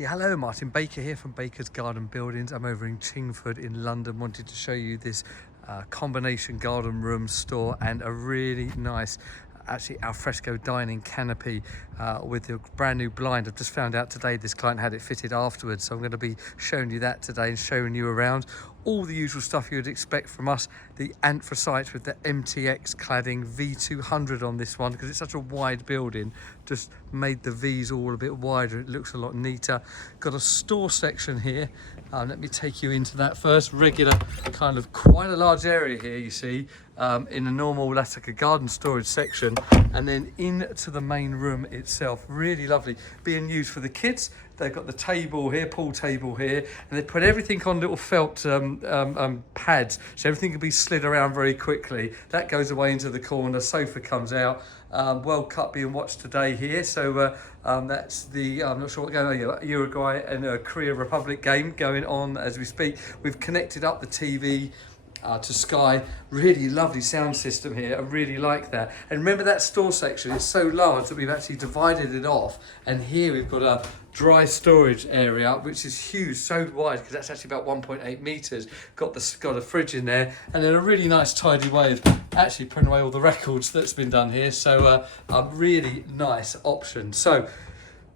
Yeah, hello, Martin Baker here from Baker's Garden Buildings. I'm over in Chingford in London. Wanted to show you this combination garden room store and a really nice actually alfresco dining canopy with a brand new blind. I've just found out today this client had it fitted afterwards, so I'm going to be showing you that today and showing you around all the usual stuff you would expect from us. The anthracite with the MTX cladding, V200 on this one, because it's such a wide building, just made the V's all a bit wider. It looks a lot neater. Got a store section here. Let me take you into that first. Regular kind of quite a large area here, you see, in a normal, that's like a garden storage section, and then into the main room itself. Really lovely, being used for the kids. They've got the table here, pool table here, and they put everything on little felt pads, so everything can be slid around very quickly. That goes away into the corner, sofa comes out. World Cup being watched today here, so that's the, I'm not sure what going on, Uruguay and Korea Republic game going on as we speak. We've connected up the TV to Sky. Really lovely sound system here. I really like that. And remember that store section is so large that we've actually divided it off, and here we've got a dry storage area which is huge, so wide, because that's actually about 1.8 meters. Got a fridge in there, and then a really nice tidy way of actually putting away all the records that's been done here. So a really nice option. So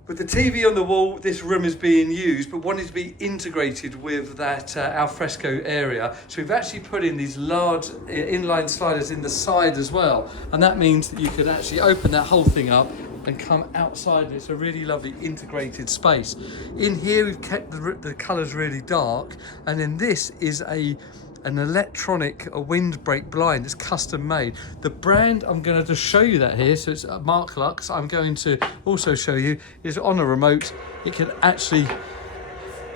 with the TV on the wall, this room is being used, but wanted to be integrated with that alfresco area. So we've actually put in these large inline sliders in the side as well. And that means that you could actually open that whole thing up and come outside. It's a really lovely integrated space. In here, we've kept the colours really dark. And then this is an electronic windbreak blind. It's custom made. The brand, I'm going to just show you that here, so it's Mark Lux. I'm going to also show you is on a remote. It can actually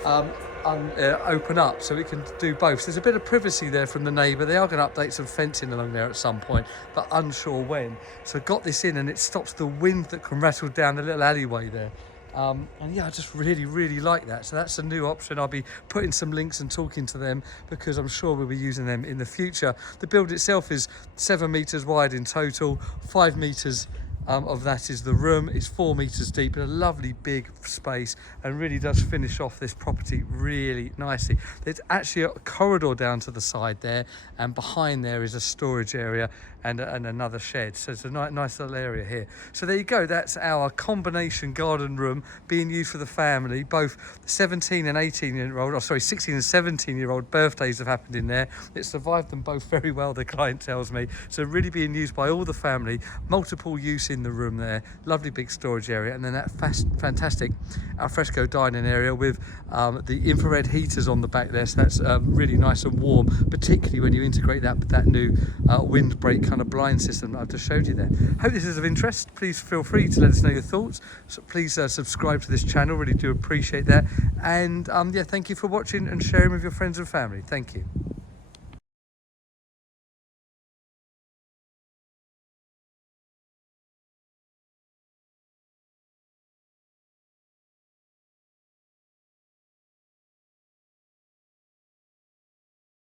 open up, so it can do both. So there's a bit of privacy there from the neighbour. They are going to update some fencing along there at some point, but unsure when. So got this in, and it stops the wind that can rattle down the little alleyway there. And yeah, I just really like that. So that's a new option. I'll be putting some links and talking to them, because I'm sure we'll be using them in the future. The build itself is 7 meters wide in total. 5 meters of that is the room. It's 4 meters deep, and a lovely big space, and really does finish off this property really nicely. There's actually a corridor down to the side there, and behind there is a storage area and another shed. So it's a nice little area here. So there you go. That's our combination garden room being used for the family. Both 17 and 18-year-old, or sorry, 16 and 17-year-old birthdays have happened in there. It survived them both very well, the client tells me. So really being used by all the family. Multiple use in the room there. Lovely big storage area, and then that fantastic alfresco dining area with the infrared heaters on the back there. So that's really nice and warm, particularly when you integrate that with that new windbreak kind of blind system that I've just showed you there. Hope this is of interest. Please feel free to let us know your thoughts. So please subscribe to this channel. Really do appreciate that. And yeah, thank you for watching and sharing with your friends and family. Thank you.